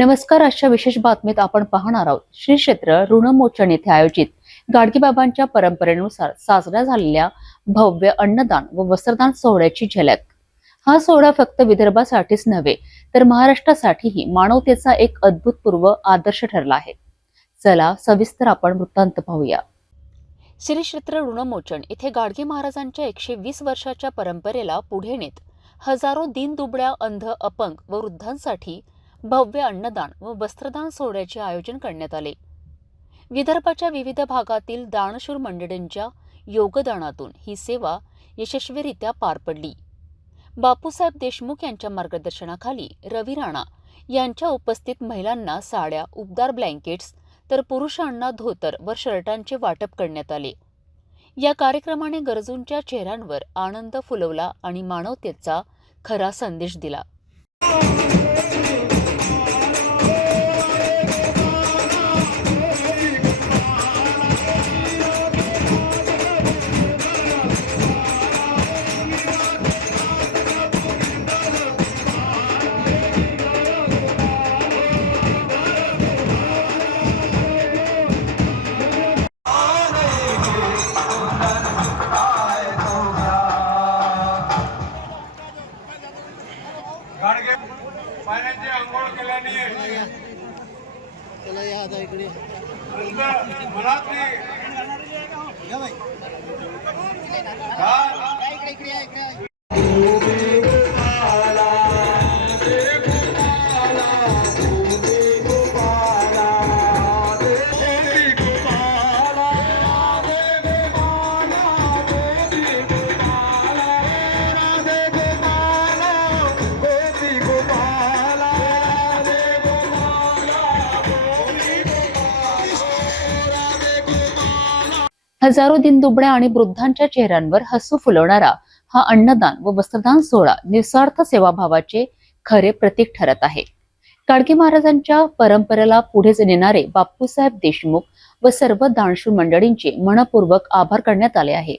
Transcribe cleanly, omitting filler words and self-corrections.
नमस्कार. आजच्या विशेष बातमीत आपण पाहणार आहोत श्री क्षेत्र ऋणमोचन येथे आयोजित गाडगेबाबांच्या परंपरेनुसार साजऱ्या झालेल्या भव्य अन्नदान व वस्त्रदान सोहळ्याची झलक. हा सोहळा फक्त विदर्भासाठीच नव्हे तर महाराष्ट्रासाठीही मानवतेचा एक अद्भुतपूर्व आदर्श ठरला आहे. चला सविस्तर आपण वृत्तांत पाहूया. श्री क्षेत्र ऋणमोचन येथे गाडगे महाराजांच्या 120 वर्षाच्या परंपरेला पुढे नेत हजारो दीनदुबळ्या, अंध, अपंग व वृद्धांसाठी भव्य अन्नदान व वस्त्रदान सोहळ्याचे आयोजन करण्यात आले. विदर्भाच्या विविध भागातील दानशूर मंडळींच्या योगदानातून ही सेवा यशस्वीरित्या पार पडली. बापूसाहेब देशमुख यांच्या मार्गदर्शनाखाली रवी राणा यांच्या उपस्थित महिलांना साड्या, उबदार ब्लँकेट्स तर पुरुषांना धोतर व शर्टांचे वाटप करण्यात आले. या कार्यक्रमाने गरजूंच्या चेहऱ्यांवर आनंद फुलवला आणि मानवतेचा खरा संदेश दिला. गाडगे पाण्याची अंघोळ केल्याने चला या आता इकडे मनात हजारो दिनदुबळ्या आणि वृद्धांच्या चेहऱ्यांवर हसू फुलवणारा हा अन्नदान व वस्त्रदान सोहळा निस्वार्थ सेवाभावाचे खरे प्रतीक ठरत आहे. गाडगे महाराजांच्या परंपरेला पुढेच नेणारे बापूसाहेब देशमुख व सर्व दानशूर मंडळींचे मनपूर्वक आभार करण्यात आले आहे.